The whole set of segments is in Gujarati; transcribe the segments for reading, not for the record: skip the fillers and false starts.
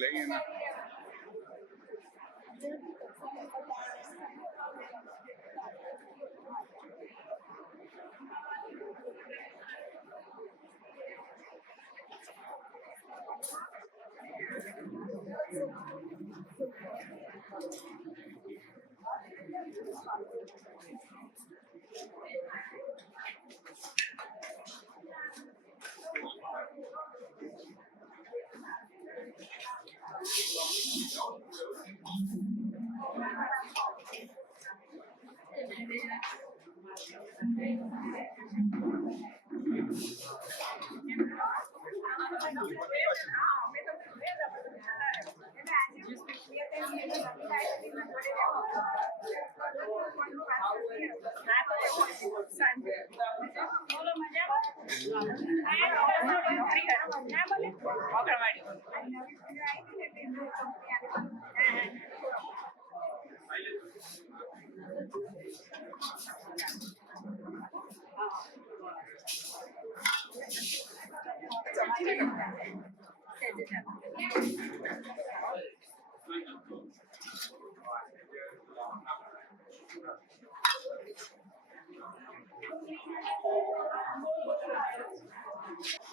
લઈને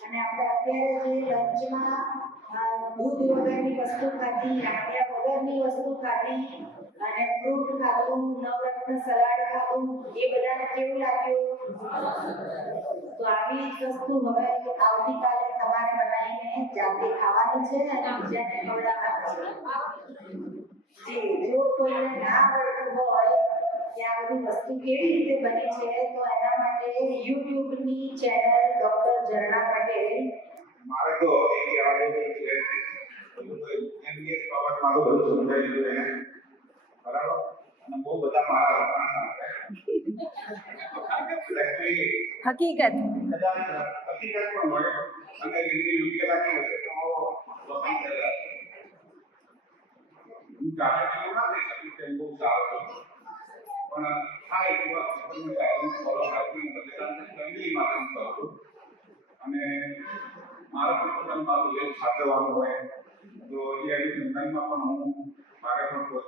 અને આપણે અત્યારે જે લંચમાં દૂધ વગરની વસ્તુ ખાધી, નાળિયેર વગરની વસ્તુ ખાધી અને ફ્રૂટ ખાધું, નવરત્ન સલાડ ખાધું, એ બધાને કેવું લાગ્યું? તો આવી જ વસ્તુ હવે આવતીકાલે તમારે બનાવીને જાતે ખાવાની છે અને બીજાને ખવડાવવાની છે. જો કોઈને ના આવડતું હોય કે આ બધી વસ્તુ કેવી રીતે બને છે, તો એના માટે યુટ્યુબની ચેનલ ડોક્ટર ઝરણા પટેલ. મારે તો એક આવડે છે એમબીએસ બાબત મારું બધું સમજાઈ ગયું એને, બરાબર, અને બહુ બધા મારા હકીકત પણ હોય અને યોગ્ય લાગી હશે તો પસંદ કરેલા હું જાતે જેવું ના થઈ શકું કે બહુ સારું પણ હા એક વસ્તુ ફોલો રાખી ફેમિલી માટે હું કરું છું. અને મારા પણ પોતાનું મારું લેખ સાચવવાનું હોય તો એ અનુસંધાનમાં પણ હું મારે પણ સપોઝ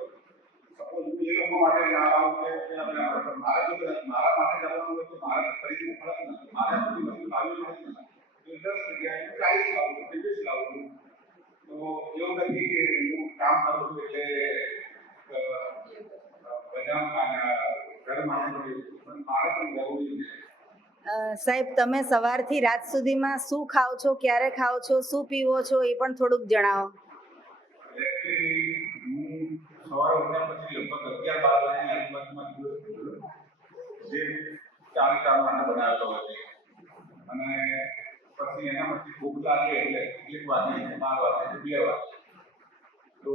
હું એ લોકો માટે ના આવું કે મારે જો મારા માટે જવાનું હોય તો મારે ખરીદવું પડે ને, મારે બધી વસ્તુ લાવવી પડે ને, તો 10 જગ્યાએ હું 40 લાવું છું, 20 લાવું છું. તો એવું નથી કે હું કામ કરું છું એટલે બધા ઘર માટે પણ મારે પણ જરૂરી છે. સાહેબ, તમે સવારથી રાત સુધીમાં શું ખાઓ છો, ક્યારે ખાઓ છો, શું પીવો છો, એ પણ થોડુંક જણાવો. સવારે ઉઠ્યા પછી લગભગ 11-12 વાગ્યાની આસપાસમાં જે ચા માટે બનાવતો હોય છે અને પછી એના પછી ભૂખ લાગે એટલે 1 વાગે, 12 વાગે, 2 વાગે તો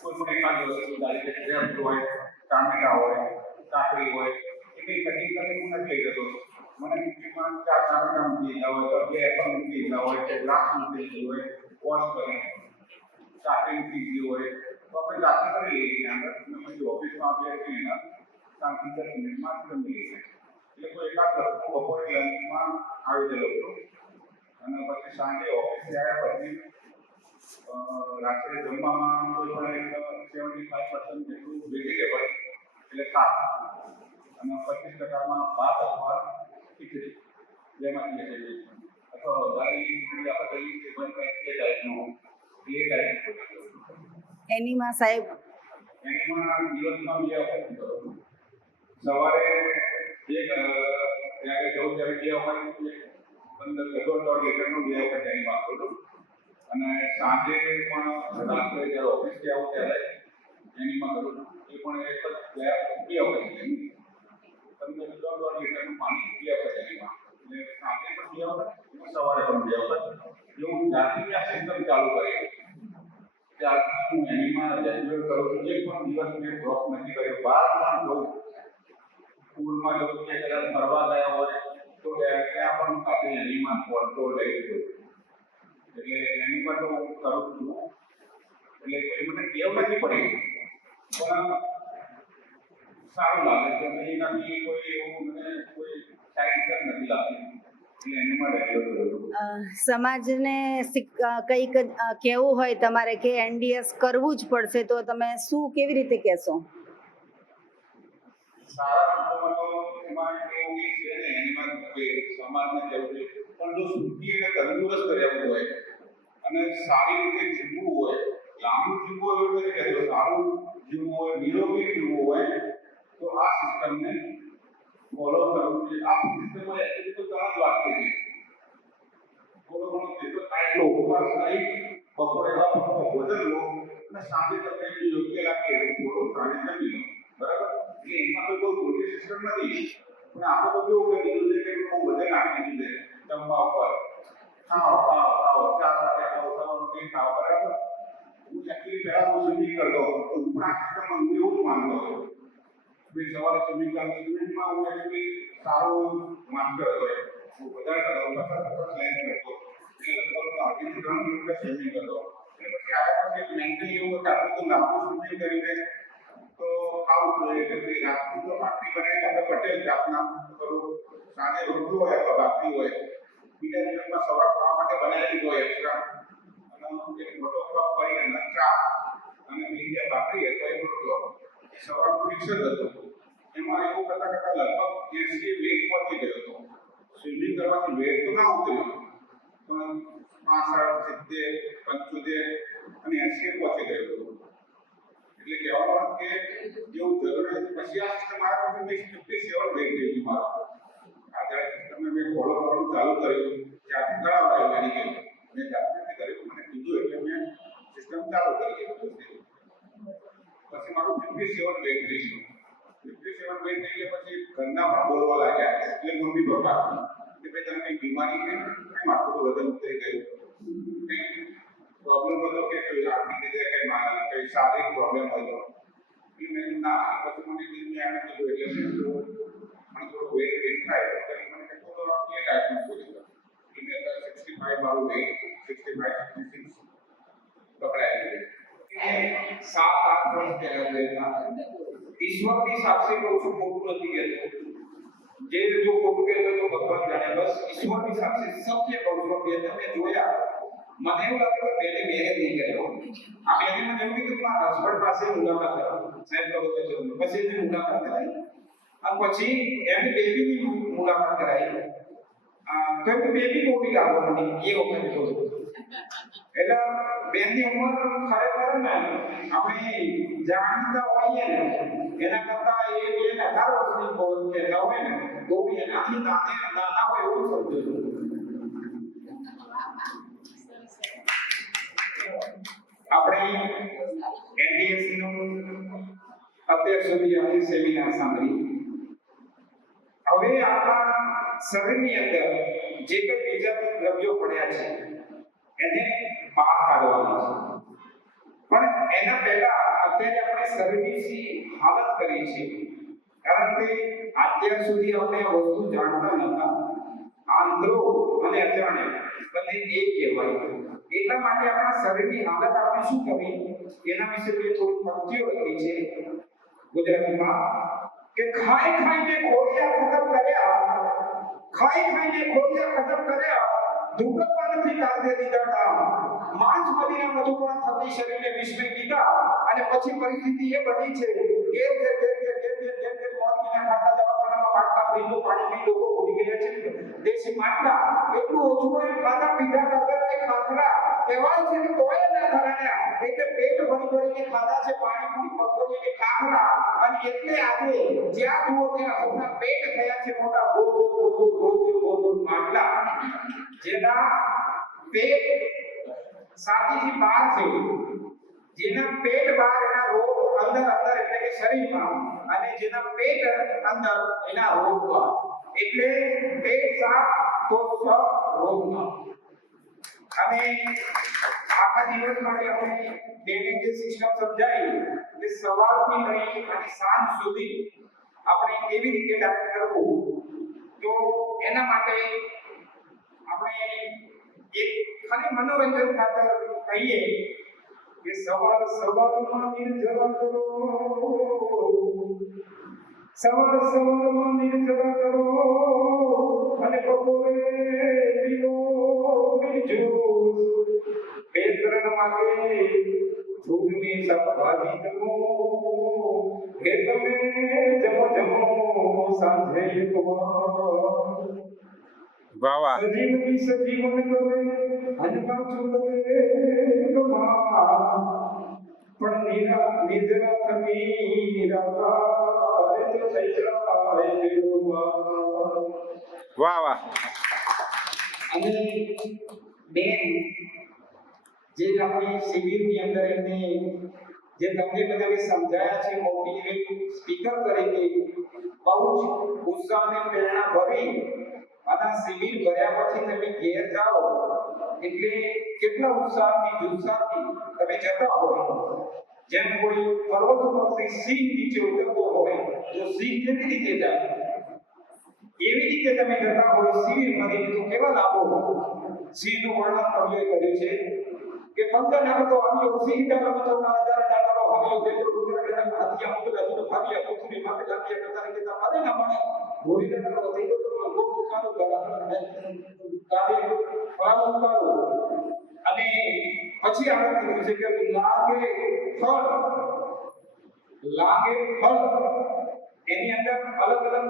કોઈ પણ એકાદ વસ્તુ દાળી કે ગ્રેપ્સ હોય, ટામેટા હોય, કાકડી હોય, એ કંઈ કટિંગ કરીને હું નથી લઈ જતો. મને ટિફિનમાં 4 ટામેટા મૂકી દીધા હોય, 2 એપલ મૂકી દીધા હોય, કે દ્રાક્ષ મૂકી દીધી હોય, વોશ કરીને કાકડી મૂકી દીધી હોય તો આપણે જાતે કરી લઈએ ત્યાં આગળ, અને પછી ઓફિસમાં આપણે છીએ 5-10 મિનિટમાં જમી લઈએ. એટલે કોઈ એકાદ વસ્તુ બપોરે લંચમાં આવી જતો હતો અને પછી સાંજે ઓફિસથી આવ્યા પછી રાત્રે જમવામાં કોઈ પણ 75% જેટલું વેજીટેબલ એટલે શાક અને 25%માં ભાત અથવા ખીચડી જેમાંથી છે અથવા વધારે ખીચડી આપણે કહીએ છીએ પણ કંઈક એ ટાઈપનું એનીમાં સાહેબ એનીમાં દિવસમાં 2 વખત સવારે ત્યારે જવું ત્યારે 2 વખત 15-16 લીટરનું 2 વખત એનીમાં કરું છું અને સાંજે પણ રાત્રે જ્યારે ઓફિસથી આવું ત્યારે એનીમાં કરું છું. એ પણ એક જ 2 વખત 15-16 લીટરનું પાણી 2 વખત એનીમાં, એટલે સાંજે પણ 2 વખત, સવારે પણ 2 વખત. જો હું જ્યારથી આ સિસ્ટમ ચાલુ કરી ત્યારથી હું એનીમાં રેગ્યુલર કરું છું. એક પણ દિવસ મેં ડ્રોપ નથી કર્યો. બહાર પણ જઉં, સ્કૂલમાં જઉં કે કદાચ ફરવા ગયા હોય તો ત્યાં પણ સાથે એનીમાં ફોટો લઈ જઉં. એટલે એનીમાં તો હું કરું છું. એટલે મને ટેવ નથી પડી પણ સારું લાગે છે અને એનાથી કોઈ એવું મને કોઈ સાઈડ ઇફેક્ટ નથી લાગતી એટલે એમાં રેગ્યુલર કરું. સમાજને કંઈક કહેવું હોય તમારે કે એનડીએસ કરવું જ પડશે તો તમે શું કેવી રીતે કહેશો? સારા શબ્દોમાં તો એમાં એવું નહીં છે ને એમાં કે સમાજને કહેવું છે પણ જો સુખી અને તંદુરસ્ત રહેવું હોય અને સારી રીતે જીવવું હોય, લાંબુ જીવવું હોય એવું નથી કહેતો, સારું જીવવું હોય, નિરોગી જીવવું હોય તો આ સિસ્ટમને ફોલો કરવું છે. આ સિસ્ટમમાં એટલી તો તરત વાત કરી થોડો ઘણો જેટલો થાય એટલો ઉપવાસ કરી બપોરે ભોજન લો અને સાંજે તમને યોગ્ય લાગે એટલું થોડું સાંજે જમી લો. બરાબર? એટલે એમાં તો કોઈ મોટી સિસ્ટમ નથી પણ આપણે તો કેવું કરી દીધું છે કે બહુ વજન આપી દીધું છે જમવા ઉપર. ખાઓ ખાઓ ખાઓ 4 વાગે ખાઓ, સવારનું કંઈ ખાઓ. બરાબર? હું એકચ્યુઅલી પહેલા હું સ્વિમિંગ કરતો હતો તો હું આ સિસ્ટમમાં હું એવું જ માનતો હતો કે સવારે સ્વિમિંગમાં હું એકચ્યુઅલી સારો માસ્ટર હતો. હું વધારે કરતો 50 લેન્થ કરતો એટલે લગભગ 2.5 થી 3 કિલોમીટર સ્વિમિંગ કરતો. અને પછી આવ્યા પછી મેન્ટલી એવું હતું આટલું તો લાંબુ સ્વિમિંગ કરીને તો ખાવું જોઈએ કે રાતની તો પાટલી બનાવીને આપણે પટેલ જાતના કરું. સાંજે રોટલો હોય અથવા બાકી હોય બીજા દિવસમાં સવાર ખાવા માટે બનાવેલી હોય એક્સ્ટ્રા અને એક મોટો કપ કરીને ચા અને બીજા બાકી અથવા એક રોટલો એ સવારનું ફિક્સ જ હતું. એમાં એવું કરતા કરતા લગભગ 80 વેટ પહોંચી ગયો હતો. સ્વિમિંગ કરવાથી વેટ તો ના ઉતર્યો પણ 65, 70, 75 અને 80 પહોંચી ગયો હતો. એટલે કહેવાનો મતલબ કે એવું જરૂરી નથી. પછી આ સિસ્ટમ મારા પાસે 57 વેટ થઈ ગયું મારો. આ જ્યારે સિસ્ટમને મેં ફોલો કરવાનું ચાલુ કર્યું ત્યાંથી તળાવ આવ્યો બની ગયો. મેં જાતે કર્યું મને કીધું એટલે મેં સિસ્ટમ ચાલુ કરી. પછી મારું 57 વેટ થઈ ગયું. 57 વેટ થઈ ગયા પછી ઘરના પણ બોલવા લાગ્યા એટલે મમ્મી પપ્પા કે ભાઈ તને કઈ બીમારી છે કેમ આટલું વજન ઉતરી ગયું? પ્રોબ્લેમ હતો કે કોઈ આર્થિક રીતે કઈ શારીરિક પ્રોબ્લેમ હતો એ મેં ના પછી મને કીધું એમ કીધું એટલે મેં મને થોડું વેટ ગેઇન થાય એટલે મને કીધું તો એ ટાઈપનું બોલ્યું કે મેં 65 મારું વેટ 65, 66 પકડાયું. 7-8 વર્ષ પહેલા જોયેલા ઈશ્વરની સાક્ષી કહું છું, ખોટું નથી કહેતો. જે જો ખોટું કહેતો તો ભગવાન જાણે. બસ ઈશ્વરની સાક્ષી સત્ય કહું છું કે તમે જોયા મને એવું લાગ્યું કે બેને મેરેજ નહીં કર્યો. આ બેને મને એવું કીધું કે મારા હસબન્ડ પાસે મુલાકાત કરો સાહેબ કહો તો પછી એની મુલાકાત કરાવી અને પછી એની બેબીની મુલાકાત કરાવી. તો એની બેબી મોટી લાગવા માંડી એ વખતે જોયું. એટલે બેનની ઉંમર ખરેખર ને આપણે જાણીતા હોઈએ ને એના કરતા એ બેન 18 વર્ષની કહેતા હોય ને તો એનાથી નાના હોય એવું સમજો. આપણે એનડીએસસી નું અત્યાર સુધી આપણે સેમિનાર સાંભળી. હવે આપણા શરીરની અંદર જે કંઈ બીજા દ્રવ્યો પડ્યા છે એને બહાર કાઢવાના છે. પણ એના પહેલા અત્યારે આપણે શરીરની હાલત કરી છે કારણ કે અત્યાર સુધી આપણે આ વસ્તુ જાણતા નહોતા. આંધળો અને અજાણે બંને એક કહેવાય. એટલા માટે આપણા શરીરની હાલત આપણે શું કરવી એના વિશે મેં થોડી પંક્તિઓ લખી છે ગુજરાતીમાં કે ખાઈ ખાઈને ખોડિયા ખતમ કર્યા ધૂમ્રપાનથી કાઢે દીધા ડામ માંસ મદિરા મધુપાન થતી શરીરને વિસ્મય દીધા અને પછી પરિસ્થિતિ એ બની છે કે મોતના ખાટા દવાખાનામાં માટલા પીધું પાણી પી લોકો ભૂલી ગયા છે. દેશી માટલા એટલું ઓછું હોય ખાધા પીધા કરતા કે ખાખરા કહેવાય છે કે તોય ના ધરાયા એટલે પેટ ભરીને ખાધા છે પાણી પૂરી પકોડી કે ખાખરા અને એટલે આજે જ્યાં જુઓ ત્યાં સૌના પેટ થયા છે મોટા ગોળ માટલા જેના પેટ સાતીથી બહાર છે. જેના પેટ બહાર એના રોગ અંદર એટલે કે શરીરમાં અને જેના પેટ અંદર એના રોગ બહાર. એટલે પેટ સાફ તો સબ રોગમાં. અને આખા દિવસ માટે આપણે બેને જે સિસ્ટમ સમજાવી કે સવારથી લઈ અને સાંજ સુધી આપણે કેવી રીતે ડાયટ કરવું તો એના માટે આપણે એક ખાલી મનોરંજન ખાતર કહીએ કે સવારમાં નિર્જરા કરો સવાર સવારમાં નિર્જરા કરો અને બપોરે પીવો જ્યુસ. બે ત્રણ વાગે ફૂલની શાકભાજી જમો. હે તમે જમો જમો સાંજે એકવાર. વાહ વાહ. સજીવની સજીવન કરે અને પાછું કરે કમા. પણ નિદ્રા થકી નિરાકાર તો થઈ જાય દેવા. વાહ વાહ. અને બેન જે આપણી શિબિરની અંદર એમને જે તમને બધાને સમજાયા છે મોટિવેટ સ્પીકર તરીકે બહુ જ ઉત્સાહ અને પ્રેરણા ભરી અને શિબિર ભર્યા પછી તમે ઘેર જાઓ એટલે કેટલા ઉત્સાહથી જુસ્સાથી તમે જતા હોય. જેમ કોઈ પર્વત ઉપરથી સિંહ નીચે ઉતરતો હોય તો સિંહ કેવી રીતે જાય એવી રીતે તમે જતા હોય શિબિર ભરીને તો કેવા લાભો. સિંહનું વર્ણન કવિએ કર્યું છે કે પંચનાગ તો આવ્યો સિંહ ડાળમાં તો હજાર ડાળરો આવ્યો દેજો ડુંગર ડળમ હાથિયા મુગલા દુર ભાગ્યા પૃથ્વી માથે લાગ્યા કતારે કેતા પાદે ના મળે ભોરી ડળરો થઈ ગયો તો ગોગો કાનો કાદે ફાળો કાનો. અને પછી આગળ કીધું છે કે લાગે ફળ એની અંદર અલગ અલગ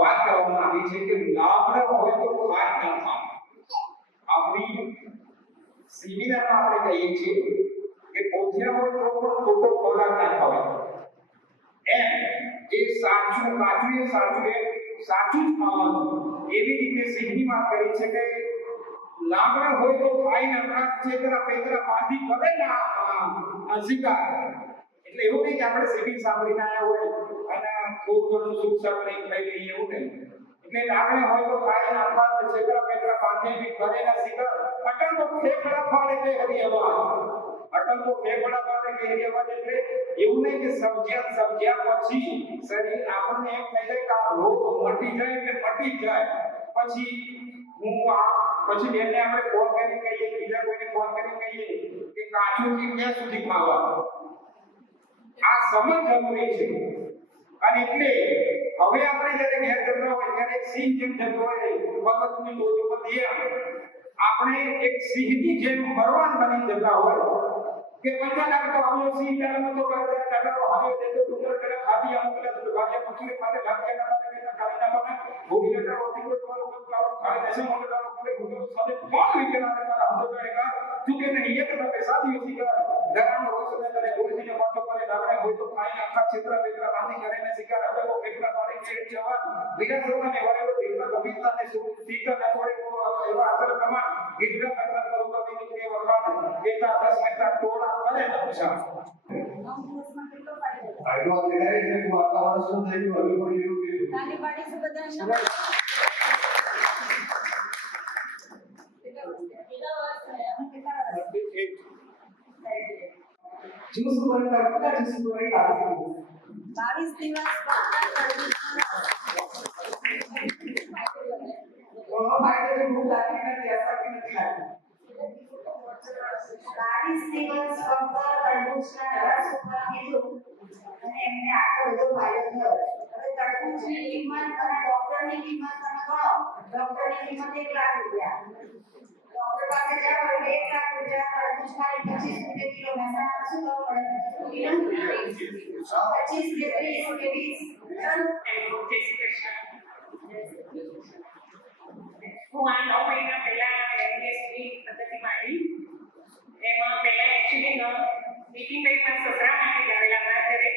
વાત કરવામાં આવી છે કે લાભ હોય તો ખાય ના ખાય. આપણી સેમિનારમાં આપણે કહીએ છીએ કે પોથિયા હોય તો પણ ખોટો ખોરાક ના ખવાય. એમ એ સાચું કાચું એ સાચું જ ખાવાનું. એવી રીતે સિંહની વાત કરી છે કે લાગણા હોય તો ખાઈ ના છેતરા પેતરા બાંધી ભલે ના શિકાર. એટલે એવું નહીં કે આપણે સિંહ સાંભળીને આવ્યા હોય અને થોડું ઘણું સુખ સાપ નહીં ખાઈ લઈએ એવું નહીં. એટલે લાગણા હોય તો ખાઈ નાખવા છેતરા પેતરા બાંધી બી કરે ના શિકાર. અટલ તો ફેફડા ફાડે કે હરી અવાજ. અટલ તો ફેફડા ફાડે કે હરી અવાજ. એટલે એવું નહીં કે સમજ્યા પછી શરીર આપણને એમ થઈ જાય કે આ રોગ મટી જાય એટલે મટી જાય. પછી પછી બેનને આપણે ફોન કરીને કહીએ બીજા કોઈને ફોન કરીને કહીએ કે કાચું થી ક્યાં સુધી ખાવા. આ સમજ જરૂરી છે. અને એટલે હવે આપણે જ્યારે ઘેર જતા હોય ત્યારે એક સિંહ જેમ જતો હોય પર્વતની ટોચ ઉપર આપણે એક સિંહની જેમ બળવાન બની જતા હોય કે પંચાનાગ તો આવ્યો સિંહ ડાળમાં તો ડાળો આવ્યો દેતો ડુંગર કડા ખાધી અમુકલા તો ભાગ્યા પૃથ્વી માથે લાગ્યા કતા કે કાળીના બને ભૂમિ લટા હોતી કોઈ તમારો કાળો ખાડે દેશે મોટો ડાળો કરે ગુજો સાથે કોણ વિકરાને મારા હંદો બેડેગા તું કે નહીં એક તપે સાથી શિકાર ધરાનો રોષને તને ગુરુજીને પાછો કરે લાગણે હોય તો ખાઈને આખા છેતરા પેતરા બાંધી કરીને શિકાર અડકો કેટલા મારી છે જવાન વિરાસતને વરેલો દીકરા ગોવિંદાને સીતા ને થોડે એવા અસર કમાન ગીતરા કરતા કરો કવિ નીકળે વખાણ કેતા 10 મિનિટ ટોળા કરે નકશા. નવ દિવસમાં કેટલો ફાયદો ફાયદો આ દેખાય છે કે વાતાવરણ શું થઈ ગયું હવે પણ એવું કે તાલી પાડીશું બધા જ્યુસ ઉપર કરતા જ્યુસ ઉપર 22 દિવસ ફાયદો છે ભૂખ લાગતી નથી અસરતી નથી લાગતી. 22 દિવસ ફક્ત તરબૂચના રસ ઉપર પીધું અને એમને આટલો બધો ફાયદો થયો. હવે તરબૂચની કિંમત અને ડોક્ટરની કિંમત તમે ગણો. ડોક્ટરની કિંમત 1 લાખ રૂપિયા. ડોક્ટર પાસે જાઓ એટલે 1 લાખ રૂપિયા. તરબૂચ ખાલી 25 રૂપિયા કિલો. મહેસાણા શું ભાવ પડે કિલો? 25 કે 30 કે 20. હું આ 9 મહિના પહેલા એમબીએસની પદ્ધતિ માંડી. એમાં પહેલા એકચ્યુઅલી નીતિનભાઈ મારા સસરા માટે જાવેલા મારા ઘરે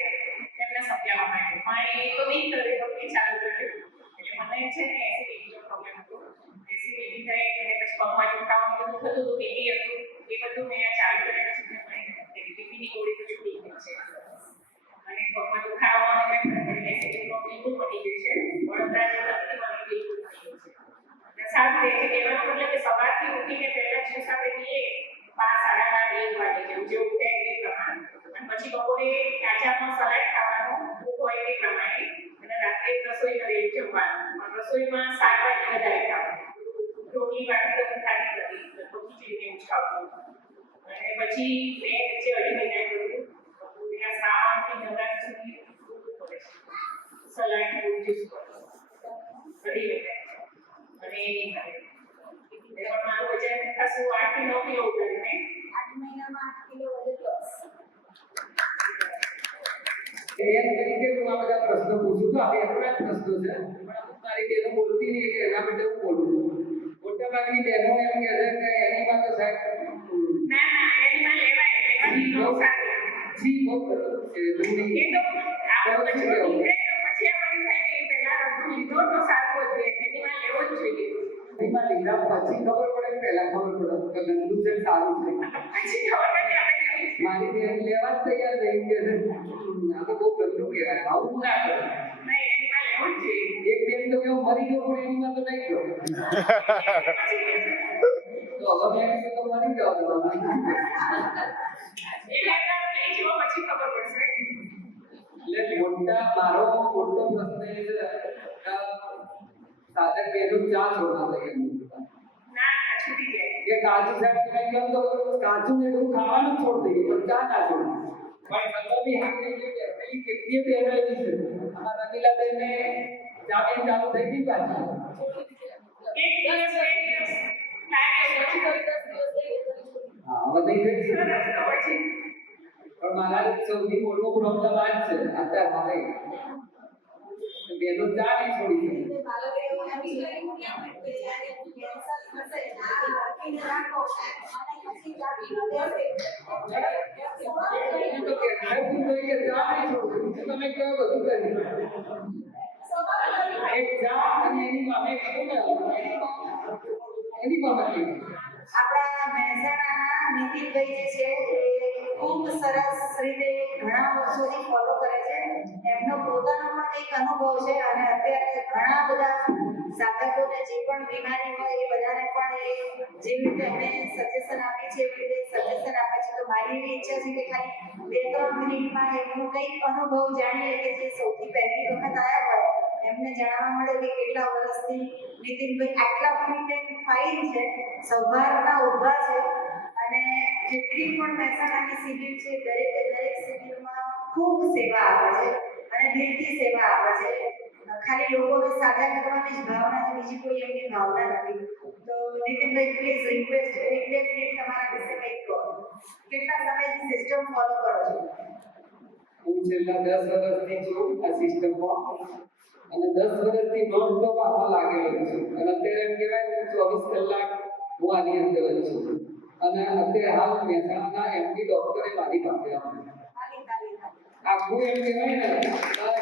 એમને સમજાવવા માટે પણ એ તો નહીં કરે તો એ ચાલુ કર્યું. એટલે મને છે ને એસિડિટીનો પ્રોબ્લેમ હતો. એસિડિટી થઈ અને પછી પગમાં દુખાવાનું બધું થતું હતું, બેબી હતું, એ બધું મેં આ ચાલુ કર્યા પછી મને બીપીની ગોળી તો છૂટી ગઈ છે અને પગમાં દુખાવામાં મેં એસિડિટીનો બિલકુલ પડી ગઈ છે. વડોદરા જતી મને બિલકુલ પડી ગઈ છે. સારું રહે છે. કહેવાનો મતલબ કે સવારથી ઉઠીને પહેલા જ્યુસ આપણે પીએ 5-12 વાગે જેવું જે ઉઠે એ પ્રમાણે અને પછી બપોરે કાચામાં સલાડ ખાવાનું ભૂખ હોય એ પ્રમાણે અને રાત્રે રસોઈ કરી જમવાનું. રસોઈમાં શાકભાજી વધારે ખાવાનું. રોટલી વાળી તો ખાતી નથી, તો ખીચડી એવું જ ખાવું. અને પછી મેં વચ્ચે 2.5 મહિના કર્યું. પેલા શ્રાવણથી નવરાત્રી સુધી પડે છે. સલાડ ફ્રૂટ જ્યુસ બધી રીતે અને એ ખાય. એટલે પણ મારું વજન ખાસું 8 થી 9 કિલો ઉતર્યું ને 8 મહિનામાં 8 કિલો વજન લોસ. એમ તરીકે હું આ બધા પ્રશ્નો પૂછું છું. આ એપડા પ્રશ્નો છે, પણ અમુક મારી બહેનો બોલતી નહીં એટલે એના માટે હું બોલું છું. મોટાભાગની બહેનો એમ કહે છે કે એની માં તો સાહેબ ના ના એનિમલ લેવાય લેવાની બહુ સારું. જી બહુ છે દૂધી એ તો આપણે પછી નીકળે તો પછી આપણને થાય ને એ પહેલા રંગ લીધો તો સારું હતું એનિમલ લેવો જ જોઈએ. એમાં લીધા પછી ખબર પડે પહેલા ખબર પડે કે ગંદુ છે સારું છે. પછી ખબર પડે આપણે મારી બેન લેવા જ તૈયાર નહીં કે આ તો બહુ ગંદુ કહેવાય, આવું ના કરે. નહીં એનિમલ લેવો જ જોઈએ. એક બેન તો કેવું મરી ગયો પણ એની તો નહીં ગયો. તો હવે મેં કીધું તો મરી જવાનું. એટલે આપણે લઈ જવા પછી ખબર પડશે. એટલે મોટા મારો મોટો પ્રશ્ન એ છે કે સાધક બેનું ચા છોડવા દઈએ. ના ના છૂટી જાય. કે કાજુ સાહેબ તમે કહો તો કાજુ ને બધું ખાવાનું છોડ દઈએ પણ ચા ના છોડીએ. પણ સલામી હાથે પેલી કેટલીય બહેનો એવી છે. આ રમીલા બેને ચા બેન ચાલુ થઈ ગઈ પાછી. એક દિવસ લાગે પછી કરી 10 દિવસ થઈ હા હવે નહીં થઈ શકે. સરસ તો પછી પણ મારા સૌથી મોટો પ્રોબ્લેમ આ જ છે અત્યારે મારે બેનો ચા નહીં છોડી શકે. બાળકો એવું એમ વિચારી કે જ્યારે કેન્સર થશે આ રાખીને રાખો અને પછી ચાપીને બેસે. એને તો કેન્સરથી જોઈએ ચા નહીં છોડવું. તમે કહો બધું કરી. એક ચા અને એની મામે કીધું ને એની મામે કીધું. આપણા મહેસાણાના નીતિનભાઈ જે છે એ ખૂબ સરસ રીતે ઘણા વર્ષોથી ફોલો કરે છે. એમનો પોતાનો પણ એક અનુભવ છે અને અત્યારે ઘણા બધા સાધકોને જે પણ બીમારી હોય એ બધાને પણ એ જેવી રીતે અમે સજેશન આપીએ છીએ એવી રીતે સજેશન આપે છે. તો મારી એવી ઈચ્છા છે કે ખાલી 2-3 મિનિટમાં એમનો કંઈક અનુભવ જાણીએ કે જે સૌથી પહેલી વખત આવ્યા હોય એમને જાણવા મળે કે કેટલા વર્ષથી નીતિનભાઈ આટલા ફિટ એન્ડ ફાઇન છે, સવારના ઊભા છે અને જેટલી પણ મહેસાણાની શિબિર છે દરેકે દરેક શિબિરમાં ખૂબ સેવા આપે છે અને દિલથી સેવા આપે છે. ખાલી લોકોને સાજા કરવાની જ ભાવના છે, બીજી કોઈ એમની ભાવના નથી. તો નીતિનભાઈ પ્લીઝ રિક્વેસ્ટ 1-2 મિનિટ તમારા વિશે કંઈક કહો. કેટલા સમયથી સિસ્ટમ ફોલો કરો છો? હું છેલ્લા 10 વર્ષથી છું આ સિસ્ટમમાં અને 10 વર્ષથી નોનસ્ટોપ આમાં લાગેલો છું. અને અત્યારે એમ કહેવાય કે 24 કલાક હું આની અંદર જ છું. અને અત્યારે હાલ મહેસાણાના એમડી ડોક્ટરે મારી પાસે આવ્યા. આખું એમ કહેવાય ને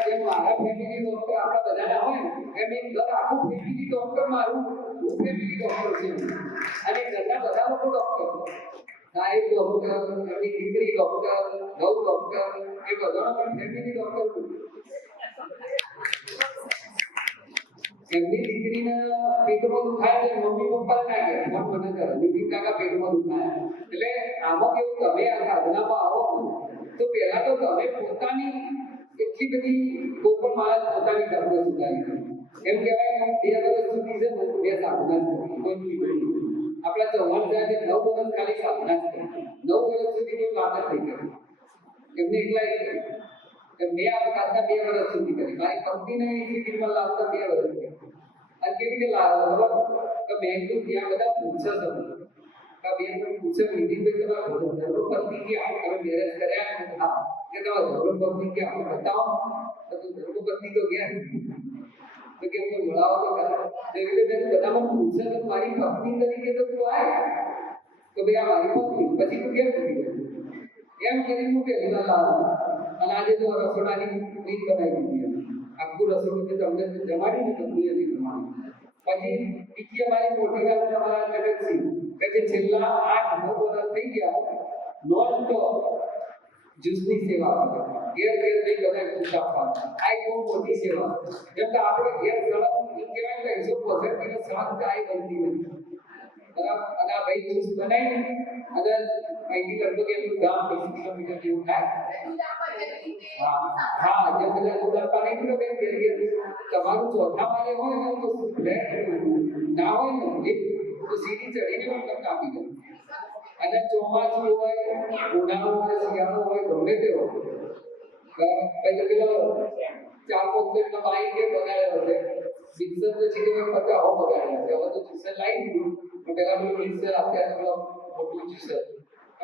જેમ મારા ફેમિલી ડોક્ટર આપણા બધાના હોય ને એમ એક ઘર આખું ફેમિલી ડોક્ટર મારું ફેમિલી ડોક્ટર છે. અને ઘરના બધા લોકો ડોક્ટર, સાહેબ ડોક્ટર, એમની દીકરી ડોક્ટર, ગૌ ડોક્ટર, એ બધાનો પણ ફેમિલી ડોક્ટર. એમની દીકરીને પેટમાં દુખાય એટલે મમ્મી પપ્પા ના કહે ફોન મને કરે દીદી કાકા પેટમાં દુખાય. એટલે આમાં કેવું તમે આ સાધનામાં આવો તો પહેલા તો તમે પોતાની એટલી બધી કોઈ પણ માણસ પોતાની જાતને સુધારી શકે. એમ કહેવાય કે 2 વર્ષ સુધી છે ને 2 સાધના છે કોઈ આપણા ચૌહાણ સાહેબે 9 વર્ષ ખાલી સાધના છે. 9 વર્ષ સુધી કોઈ વાત નહીં કરી એમને એકલા કે મેં આ સાધના 2 વર્ષ સુધી કરી. મારી કંપનીને ઇન્સ્ટિટ્યૂટમાં લાવતા 2 વર્ષ કરી. અને કેવી રીતે લાવો તો મેં કીધું ત્યાં બધા પૂછે છે બેન પણ પૂછે નીતિનભાઈ તમારા ધર્મપત્ની ક્યાં? તમે મેરેજ કર્યા? હા. કે તમારા ધર્મપત્ની ક્યાં? બતાવો. તો ધર્મપત્ની તો ગયા તો કે હું મળાવો તો ખરા. એવી રીતે મેં બધામાં પૂછે તો મારી પત્ની તરીકે તો તું આય તો ભાઈ આ મારી પત્ની પછી તું કેમ કરી એમ કરી હું પહેલી વાર લાવ્યો. અને આજે તો રસોડાની રીત બનાવી દીધી. આખું રસોડું કે તમને જમાડી ને પત્નીએ નહીં જમાડી. પછી બીજી અમારી મોટી વાત તમારા જગતસિંહ કે જે છેલ્લા 8-9 વર્ષ થઈ ગયા નોન સ્ટોપ જ્યુસની સેવા આપે. ઘેર ઘેર જઈ બધા જ્યુસ આપવા. આ એક બહુ મોટી સેવા. જેમ કે આપણે ઘેર સળંગ કહેવાય કે 165 દિવસ સળંગ ચાય બનતી નથી. બરાબર. અને આ ભાઈ જ્યુસ બનાવીને અને અહીંથી લગભગ એમનું ગામ 20 કિલોમીટર જેવું થાય. હા જેમ બધા દુકાન નહીં કરો બેન ઘેર ઘેર તમારું ચોથા માળે હોય ને તો ના હોય ને તો સીધી ચડીને પણ તમને આપી દે. અને ચોમાસું હોય ઉનાળો હોય શિયાળો હોય ગમે તે હોય પેલો 4 પોસ્ટ નો પાઈ કે બગાડ્યો હશે મિક્સર તો છે કે 50 હો બગાડ્યા છે હવે તો મિક્સર લાવી દીધું તો પેલા પેલું મિક્સર અત્યારે પેલો મોટું જ્યુસર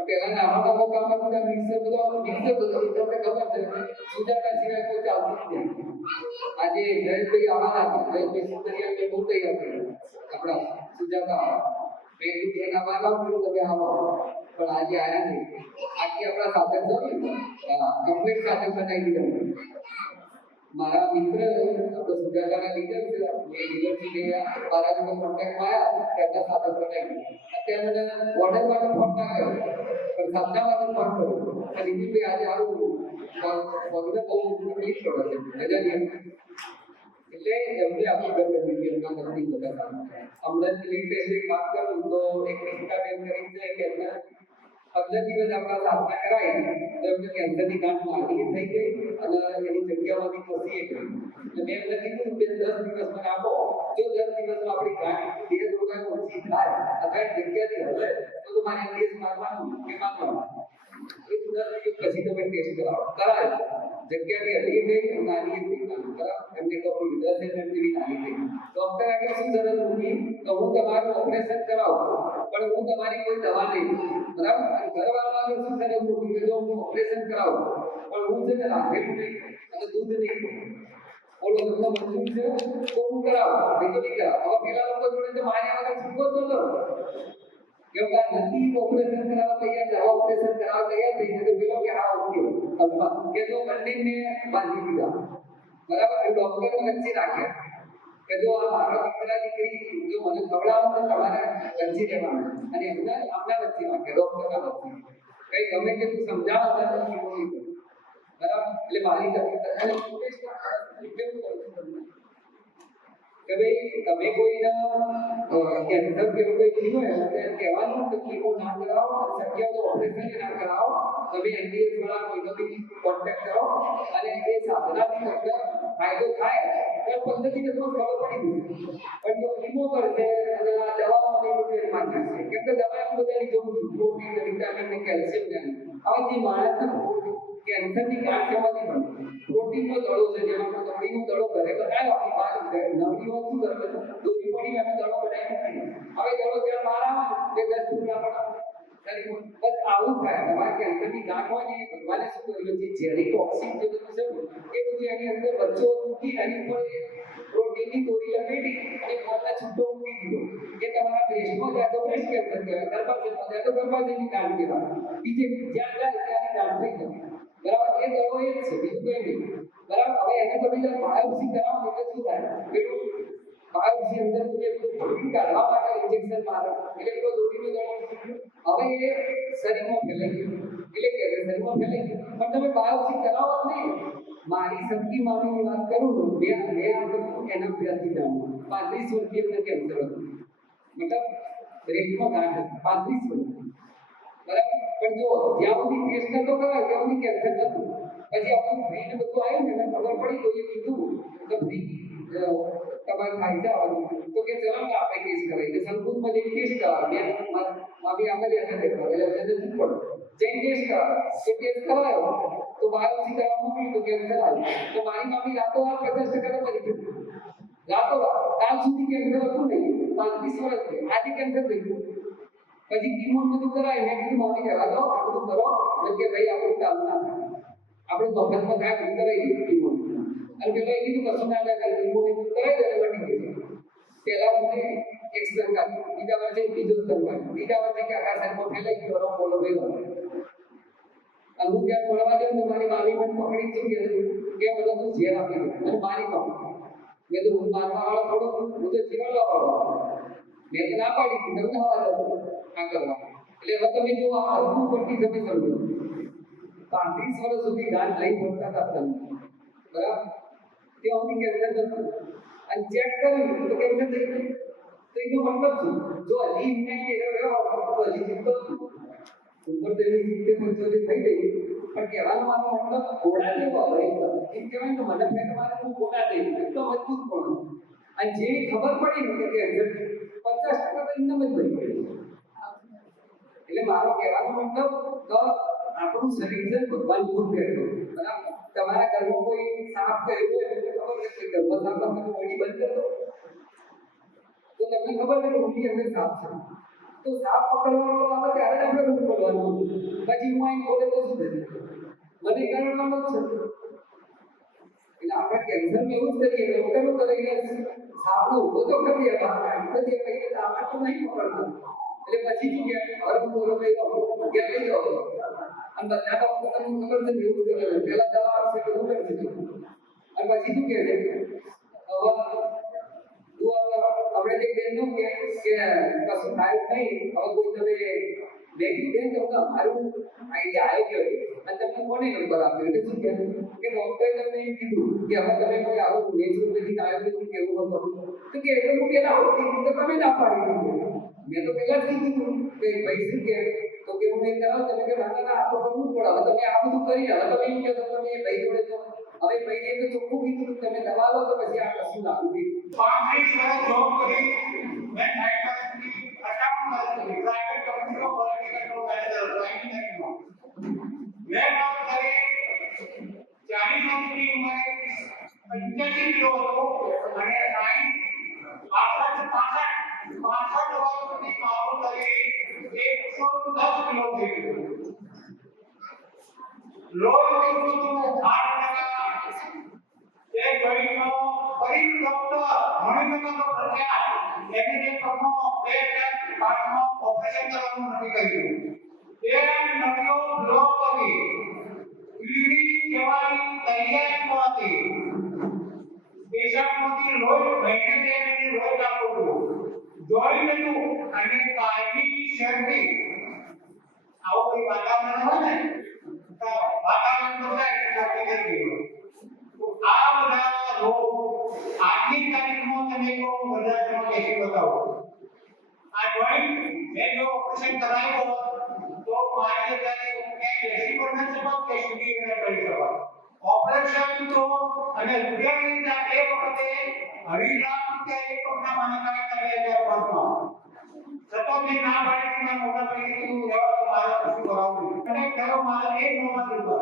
પેલા નાના કામ હતા મિક્સર બધો તમને ખબર છે સુજાતા સિવાય કોઈ ચાલતું જ નહીં આજે જયેશભાઈ આવવાના હતા જયેશભાઈ સુતરિયા બહુ તૈયાર કર્યું આપણા સુજાતા મેં કીધું એના મારા તમે આવો પણ આજે આયા નહીં આખી આપણા સાધન કમ્પ્લીટ સાધન બનાવી દીધા મારા મિત્ર આપણે સુજાતાના લીડર છે એ લીડરથી ગયા મારા જોડે કોન્ટેક્ટમાં આવ્યા તેમના સાધન બનાવી અત્યારે મને ઓર્ડર માટે ફોન ના કર્યો પણ સાધના માટે ફોન કર્યો અને દીદીભાઈ આજે આવું પગને બહુ તકલીફ પડે છે રજા એટલે એમને આપણી ઘર બની એમના ઘરની બધા હમણાં જ લેટેસ્ટ વાત કરું તો એક પિસ્તા બેન કરીને છે કે એમને 15 દિવસ આપણા સાધના કરાવી તો એમને કેન્સરની ગાંઠ મારી થઈ ગઈ અને એની જગ્યામાંથી ખસી ગઈ એટલે મેં એમને કીધું કે 10 દિવસ મને આપો જો 10 દિવસમાં આપણી ગાંઠ ધીરે ધીરે ઓછી થાય અથવા જગ્યાથી હલે તો મારે કેસ મારવાનું કે માનવાનું એક 10 દિવસ પછી તમે ટેસ્ટ કરાવો જગ્યાથી હલી ગઈ નાની થઈ બરાબર એમને કહું 10 જેવી નાની થઈ ડોક્ટર આગળ શું જરૂર નથી તો હું તમારું ઓપરેશન કરાવું પણ હું તમારી કોઈ દવા નહીં બરાબર ઘરવાળા આગળ શું જરૂર નથી કે જો હું ઓપરેશન કરાવું પણ હું છે ને રાખેલું નહીં અને દૂધ નહીં બોલો તમને મંજૂર છે તો હું કરાવું નહીં તો નહીં કરાવ હવે પેલા લોકો જોડે તો મારી આગળ છૂટકો જ નતો કેમ કે નથી ઓપરેશન કરાવવા તૈયાર દવા ઓપરેશન કરાવવા તૈયાર થઈ જતો પેલો કે આ ઓકે અથવા કે તો બંને બાંધી દીધા બરાબર ડોક્ટર વચ્ચે રાખ્યા કે જો આ મારો દીકરા દીકરી જો મને ખવડાવો તો તમારે વચ્ચે રહેવાનું અને એમને આપણા વચ્ચે રાખ્યા ડોક્ટરના વચ્ચે કઈ ગમે તે સમજાવો તો બરાબર એટલે મારી તકલીફ કે ભાઈ તમે કોઈના કેન્સર કે કોઈ થયું હોય તો કહેવાનું કે કીમો ના કરાવો શક્ય તો ઓપરેશન ના કરાવો તમે એનડીએસ વાળા કોઈનો બી કોન્ટેક્ટ કરો અને એ સાધનાથી તમને ફાયદો થાય તો 15 દિવસમાં ખબર પડી જશે પણ જો કીમો કરશે અને આ દવાઓની બધું માન કરશે કેમ કે દવા બધાની જરૂર પ્રોટીન વિટામિન કેલ્શિયમ હવે જે માણસને કેન્સરની ગાંઠ સેવાથી બને પ્રોટીનનો દડો છે જેમાં દોડીનો દડો ઘરે બનાવ્યો આપણી પાસે નવડી વાત શું કરે દોરી પડી અમે દડો બનાવી હવે દડો જ્યારે બહાર આવે તે 10 ટુકડા પડે બસ આવું થાય તમારે કેન્સરની ગાંઠ હોય ને ભગવાને શું કર્યું છે ઝેરી ટોક્સિક જે બધું છે એ બધું એની અંદર બચ્ચો મૂકી એની ઉપર પ્રોટીનની દોરી લપેટી અને મોટા છૂટો મૂકી દીધો એ તમારા બ્રેસ્ટમાં જાય તો બ્રેસ્ટ કેન્સર કહેવાય ગર્ભાશયમાં જાય તો ગર્ભાશયની ગાંઠ કહેવાય બીજે જ્યાં જાય ત્યાંની ગાંઠ થઈ જાય બરાબર એ દળો એ જ છે બીજું કોઈ નહીં બરાબર હવે એને તમે જ્યારે બાયોપ્સી કરાવો એટલે શું થાય પેલું બાયોપ્સી અંદર જે પ્રોટીન કાઢવા માટે ઇન્જેક્શન મારે એટલે પેલો દોરીનો દળો હવે એ શરીરમાં ફેલાઈ ગયો એટલે કે શરીરમાં ફેલાઈ ગયો પણ તમે બાયોપ્સી કરાવો નહીં મારી સખી મામીની વાત કરું તો મેં એના અભ્યાસથી જાણ્યું 35 વર્ષથી એમને કેન્સર હતું મતલબ બ્રેસ્ટમાં ગાંઠ 35 વર્ષ બરાબર પણ જો જ્યાં સુધી ટેસ્ટ નતો કરાયો ત્યાં સુધી કેન્સર નતું પછી આપણું ફ્રી ને બધું આવ્યું ને ખબર પડી તો એ કીધું તો ફ્રી તમારે ખાઈ જવાનું તો કે ચલો ને આપણે ટેસ્ટ કરાવી એટલે સંકુલમાં જઈને ટેસ્ટ કરાવ્યો મારી આગળ એને દેખાડો એટલે નથી પડે જઈને ટેસ્ટ કરાવ્યો તો ટેસ્ટ કરાયો તો બાયોપ્સી કરવા મોકલી તો કેન્સર આવ્યું તો મારી મામી રાતોરાત 50% મરી ગઈ રાતોરાત કાલ સુધી કેન્સર હતું નહીં 35 વર્ષથી આજે કેન્સર થઈ ગયું પછી કીમો બધું કરાય મેં કીધું મામી કહેવા દો આ બધું કરો એટલે કે ભાઈ આપણું કામ ના થાય આપણે મફતમાં કાંઈ બધું કરાવી દીધું કીમો અને પેલો એ કીધું કશું ના થાય કીમો ને બધું કરાવી દે એટલે મટી ગઈ પહેલા મને એક સ્તર કાઢ્યું બીજા વર્ષે બીજો સ્તર કાઢ્યું બીજા વર્ષે કે આખા શરીરમાં ફેલાઈ ગયો રોગ બોલો ભાઈ અને હું ત્યાં મળવા જાઉં તો મારી મામી મને પકડી કે મને તું ઝેર આપી દે અને મારી પાડી મેં તો હું મારવા વાળો થોડો હું તો જીવડવા વાળો મેં તો ના પાડી તમને હવા દઉં આ કરવા એટલે હવે તમે જો આ વસ્તુ પરથી તમે સમજો 35 વર્ષ સુધી ગાંઠ લઈ પડતા હતા તમે બરાબર તે સુધી કેન્સર નતું અને ચેક કર્યું તો કેન્સર થઈ ગયું તો એનો મતલબ શું જો હજી નહીં રહ્યો તો હજી જીવતો ઉપર તેની 70-75 થઈ ગઈ પણ કહેવાનો મારો મતલબ ઘોડા જેવો હવે એમ કહેવાય તો મને ફેટ મારે હું ઘોડા થઈ ગયો એટલો મજબૂત પણ અને જે ખબર પડી ને કે કેન્સર 50% તો ઇન્કમ જ બની ગઈ એટલે મારો કહેવાનો મતલબ તો આપણું શરીર છે ભગવાન ખુદ બેઠો બરાબર તમારા ઘરમાં કોઈ સાપ કર્યો હોય તમને ખબર છે કે ઘરમાં સાપ આપણે ઓડી બંધ કરતો તો તમને ખબર છે કે ઊંડી અંદર સાપ છે તો સાપ પકડવાનો આવે ત્યારે આપણે રૂમ ખોલવાનું પછી હું અહીં ખોલે તો શું થશે મને કરવાનો જ છે એટલે આપણે કેન્સરમાં એવું જ કરીએ ડોક્ટરો કરીને સાપનો ઉભો તો કરી દે બહાર તો જે કહીએ તો આમાં તો નહીં પકડતો એટલે પછી શું કે અર્ધ બોલો ભાઈ ગયા લઈ જાઓ અને બધા ડોક્ટરોને ખબર છે એવું કરે પહેલા દવા આપશે તો શું કરશે અને પછી શું કહે છે હવે આપણે જે બેનનું કે કશું થાય નહીં હવે કોઈ તમે બેંકની બેન તમને મારું આઈડિયા આવી ગયો અને તમને કોને નંબર આપ્યો એટલે શું કે ડોક્ટરે તમને એમ કીધું કે હવે તમે કોઈ આવું નેચરોપેથિક આયુર્વેદિક કેવું હતું તો કે એટલે હું પેલા આવતી તો તમે ના પાડી દીધું મેં તો પેલા જ કીધું કે ભાઈ શું કે તો કે હું એક કરાવ તમે કે ના આ તો કરવું પડે હવે તમે આ બધું કરી હવે તમે એમ કહો તમે ભાઈ જોડે તો હવે ભાઈને તો ચોખ્ખું કીધું તમે દવા લો તો પછી આ કશું લાગુ નહીં 35 વર્ષ જોબ કરી મેં ફાઇનાન્સની અકાઉન્ટ કરી પ્રાઇવેટ કંપનીનો ક્વોલિટી કંટ્રોલ મેનેજર હતો એન્જિનિયરિંગમાં મેં કામ કરી 40 વર્ષની ઉંમરે 85 કિલો હતો અને 65 વર્ષ સુધી કામ કરી 110 કિલો થઈ ગયો લોહી ઉતરતું હાર્ટ એ જોઈન્ટનો ફરી ડોક્ટર મણિનગરનો પ્રખ્યાત એને જે પગનો પાર્ટમાં ઓપરેશન કરવાનું નક્કી કર્યું એ નળીઓ બ્લોક કરી કીડી જવાની તૈયારીમાં હતી પેશાબમાંથી લોહી મહિને 2 મહિને લોહી ચાલતું હતું જોઈન્ટ હતું અને કાયમી શરદી આવું કોઈ વાતાવરણ હોય ને તો વાતાવરણ બદલાય એટલે આપણે થઈ ગયું આ બધા રોગ આજની તારીખમાં તમે કહો બજારમાં કેસી બતાવો આ જોઈન્ટ મેં જો ઓપરેશન કરાવ્યો તો મારી ત્યારે કેસી પર ન જવાબ કે સુધી એને કરી જવાબ ઓપરેશન તો અને રૂપિયાની એ વખતે હરિરામ કે એક પગના મને કાઢ્યા 2005 માં સતત મેં ના પાડી કે મોટા પૈકી તું રહેવા તો મારે શું કરાવવું અને ખરો મારે એક મોબાઈલ ઉપર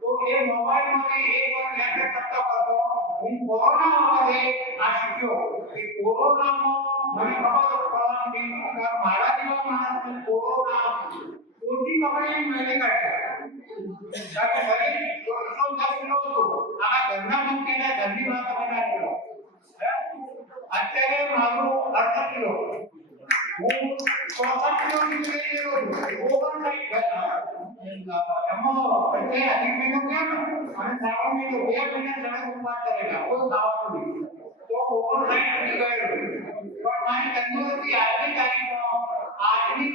તો એ મોબાઈલમાંથી એક વાર લેટર કરતો હું કોરોના વખતે આ શીખ્યો કે કોરોનામાં મને ખબર પડવાની કે મારા જેવા માણસને કોરોના ઓછી કપડે મેને કાઢ્યા કારણ કે શરીર 110 કિલો હતું આ ઘરના મૂકીને ધંધી માં તમે નાખ્યો અત્યારે મારું 18 કિલો હું 64 કિલો નીકળી ગયો છું ઓવર થઈ ગયા એમાં પછી અધિક મહિનો ગયા ને અને શ્રાવણ મહિનો 2 મહિના સડક ઉપવાસ કરેલા કોઈ ખાવાનું નહીં તો ઓવર થઈ ગયો પણ મારી તંદુરસ્તી આજની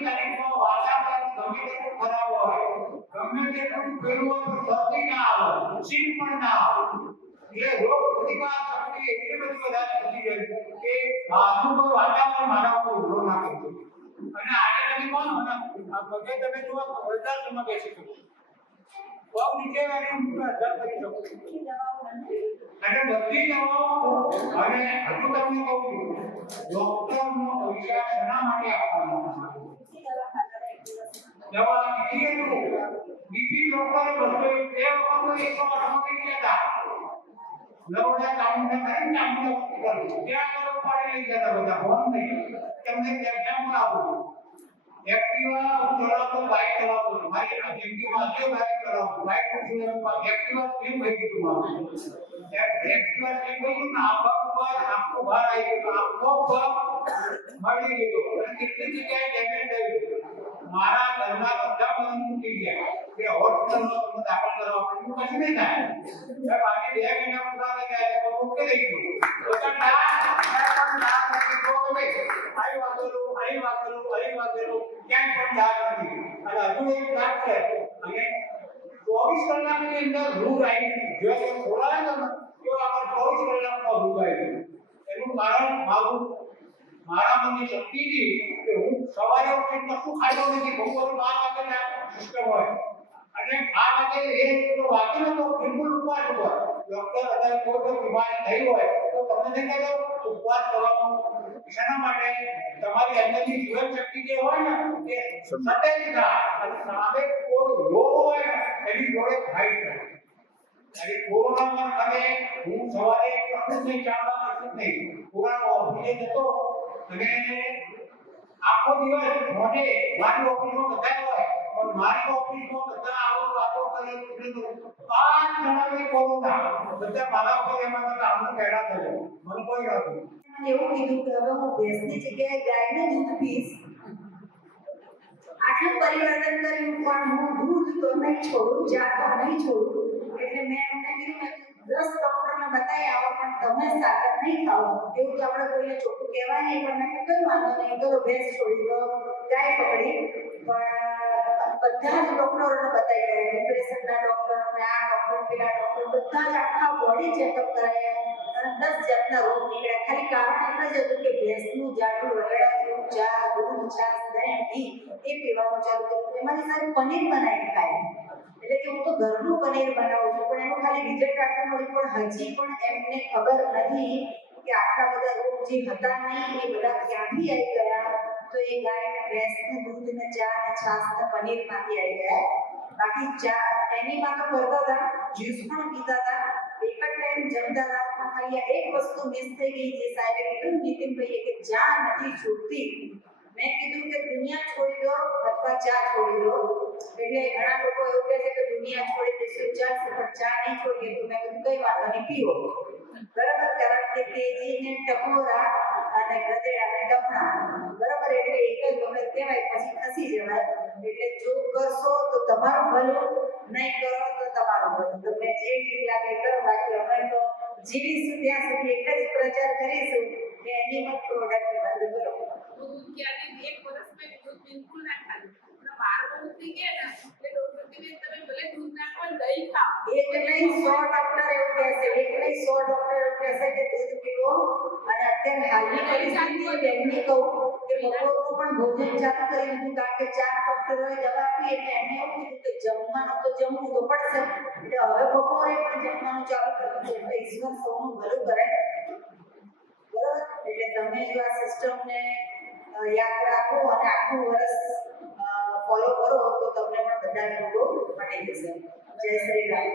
તારીખમાં વાતાવરણ ગમે તેટલું ખરાબ હોય ગમે તેટલું પેલું હોય તો શરદી ના આવે છીંક પણ ના આવે એ રોગ પ્રતિકાર શક્તિ એટલી બધી વધારે થઈ ગઈ કે બહારનું કોઈ વાતાવરણ મારા ઉપર ઉભરો ના કરે અને આજે તમે કોણ આ પગે તમે જુઓ વૃદ્ધાશ્રમમાં બેસી શકો પગ નીચે વાળી અસર કરી શકો અને બધી દવાઓ અને હજુ તમને કહું છું ડોક્ટરનો પૈસા શેના માટે આપવાનો દવા બીજી હતું બીજી ડોક્ટરે બસો એ વખત 108 થઈ ગયા નરોડા ચામુંડા કરીને ચામુંડા હોસ્પિટલ ત્યાં આગળ ઉપાડી લઈ જતા બધા ફોન નહીં તમને એક્ઝામ્પલ આપું એક્ટિવા હું ચલાવતો બાઇક ચલાવતો મારી જિંદગીમાં જે બાઇક ચલાવતો બાઇક ચલાવતો એક્ટિવા સ્લીપ થઈ ગયું મારું એક્ટિવા સ્લીપ થઈ ગયું ને આખો ભાર આવી ગયો આખો ભાર મળી ગયો અને કેટલી જગ્યાએ ડેમેજ થયું મારા ઘરના બધા મને મૂકી ગયા કે હોસ્પિટલમાં દાખલ કરવા પડે હું કશું નહીં થાય સાહેબ આજે 2 મહિના પૂરા થઈ ગયા તો ઓકે થઈ ગયું તો ના અહીં વાગેલું ક્યાંય પણ ડાઘ નથી અને હજુ એક ડાઘ છે અને 24 કલાકની અંદર રૂ આવી જો કે ખોલાય ને તો આપણે 24 કલાકમાં રૂ આવી એનું કારણ મારા મનની શક્તિથી કે હું સવારે ઉઠીને કશું ખાતો નથી બપોરે 12 વાગે સિસ્ટમ હોય અને 12 વાગે એ તો વાગેલો તો બિલકુલ ઉપવાસ ઉપર ડોક્ટર અત્યારે કોઈ પણ બીમારી થઈ હોય તો તમને નહીં કહેતો ઉપવાસ કરવાનો શેના માટે તમારી અંદરની જીવન શક્તિ જે હોય ને એ સતત થાય અને સામે કોઈ રોગ હોય ને એની જોડે ફાઇટ કરે અને કોરોનામાં અમે હું સવારે કશું નહીં ચાલવા કશું નહીં કોરોના ઓફિસે જતો અને આખો દિવસ મોઢે મારી ઓફિસમાં બધા હોય પણ મારી ઓફિસમાં બધા આવો વાતો કરે એટલે 5 જણાને કોરોના બધા મારા ઉપર એમાં કામનું પેડા થયો મને કોઈ નહોતું એવું કીધું કે હવે હું ભેંસની જગ્યાએ ગાયનું દૂધ પીશ. આટલું પરિવર્તન કર્યું પણ હું દૂધ તો નહીં છોડું, ચા તો નહીં છોડું. એટલે મેં એમને કીધું કે 10 ડોક્ટરને બતાવી આવો પણ તમે સાકર નહીં ખાઓ. એવું તો આપણે કોઈને ચોખ્ખું કહેવાય નહીં પણ મેં કઈ વાંધો નહીં, ચલો ભેંસ છોડી દો, ગાય પકડી. પણ બધા જ ડોક્ટરોને બતાવી ગયા, ડિપ્રેશનના ડોક્ટર ને આ ડોક્ટર પેલા ડોક્ટર બધા જ આખા બોડી ચેકઅપ કરાયા અને 10 જાતના રોગ નીકળ્યા. ખાલી કારણ એક જ હતું કે ભેંસનું જાડું રગડા ચા, દૂધ, છાશ, દહીં, ઘી એ પીવાનું ચાલુ કર્યું. એમાંથી સારું પનીર બનાવી ખાય. એટલે કે હું તો ઘરનું પનીર બનાવું છું પણ એનું ખાલી રિઝલ્ટ આટલું મળ્યું પણ હજી પણ એમને ખબર નથી કે આટલા બધા રોગ જે હતા નહીં એ બધા ક્યાંથી આવી ગયા. તો એ ગાય ને ભેંસનું દૂધ ને ચા ને છાશ ને પનીર માંથી આવી ગયા. બાકી ચા એનીમાં તો કરતા હતા, જ્યુસ પણ પીતા હતા, એક જ ટાઈમ જમતા હતા. ખાલી એક વસ્તુ મિસ થઈ ગઈ જે સાહેબે કીધું નીતિનભાઈએ કે ચા નથી છૂટતી. મેં કીધું કે દુનિયા છોડી દો અથવા ચા છોડી દો. એટલે ઘણા લોકો એવું કહે છે કે દુનિયા છોડી દેશું ચાલશે પણ ચા નહીં છોડીએ. તો મેં કીધું કઈ વાંધો નહીં, પીવો બરાબર. કારણ કે તેજીને ટકોરા અને ગધેડાને ટપણા બરાબર એટલે એક જ વખત કહેવાય પછી ખસી જવાય. એટલે જો કરશો તો તમારું ભલું, નહીં કરો તો તમારું ભલું. તમને જે ઠીક લાગે કરો. બાકી અમે તો જીવીશું ત્યાં સુધી એક જ પ્રચાર કરીશું કે એનિમલ પ્રોડક્ટ બંધ કરો. ક્યાંથી એક વર્ષમાં દૂધ બિલકુલ ના ખાધું. બાળકો ઉતરી ગયા ને એટલે ડોક્ટર તમે ભલે દૂધ નાખો દહીં ખાઓ. એક નહીં 100 ડોક્ટર એવું કહેશે, એક નહીં 100 ડોક્ટર એવું કહેશે કે દૂધ પીવો. અને અત્યારે હાલની પરિસ્થિતિ એમની કહું કે બપોરનું પણ ભોજન ચાલુ કરી દીધું કારણ કે 4 ડોક્ટરોએ દવા આપી એટલે એમને એવું કીધું કે જમવાનું તો જમવું તો પડશે. એટલે હવે બપોરે પણ જમવાનું ચાલુ કરી દીધું. એટલે ઈશ્વર સૌનું ભલું કરે બરાબર. એટલે તમે જો આ સિસ્ટમને યાદ રાખો અને આખું વર્ષ ફોલો કરો તો તમને પણ બધા રોગો મટી જશે. જય શ્રી રામ.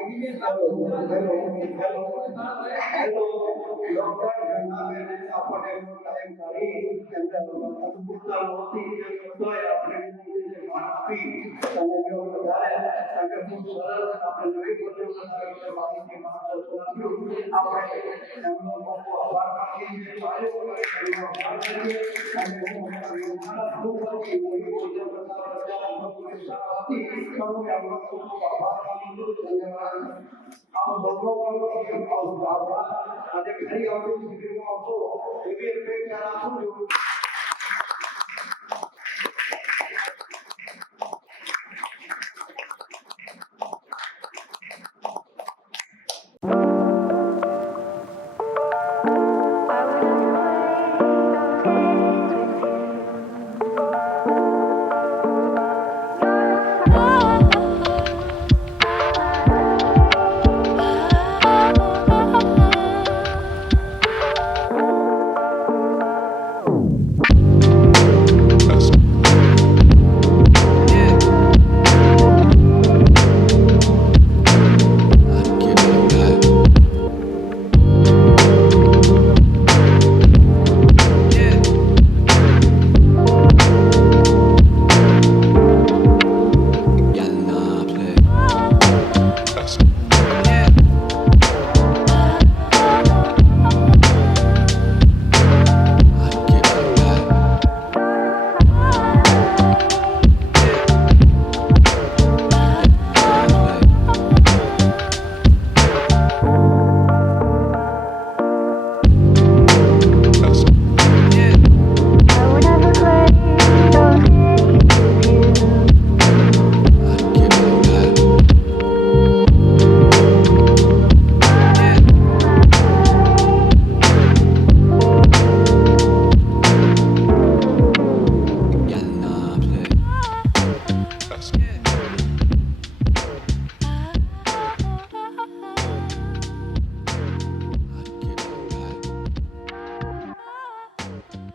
લોકડાઉન જણાવે આપણે ટાઈમ કાઢી અંદર અનુકૂળતા નહોતી તો આપણે આપી અને જો વધારે આગળ સરળ આપણે નવી પદ્ધતિઓ બનાવી માહિતી માર્ગદર્શન આપણે એમનો બહુ આભાર માનીએ છીએ. અને હું ખૂબ બધી નવી પદ્ધતિઓ આજે ફરી આવતું એવી અપેક્ષા રાખું છું.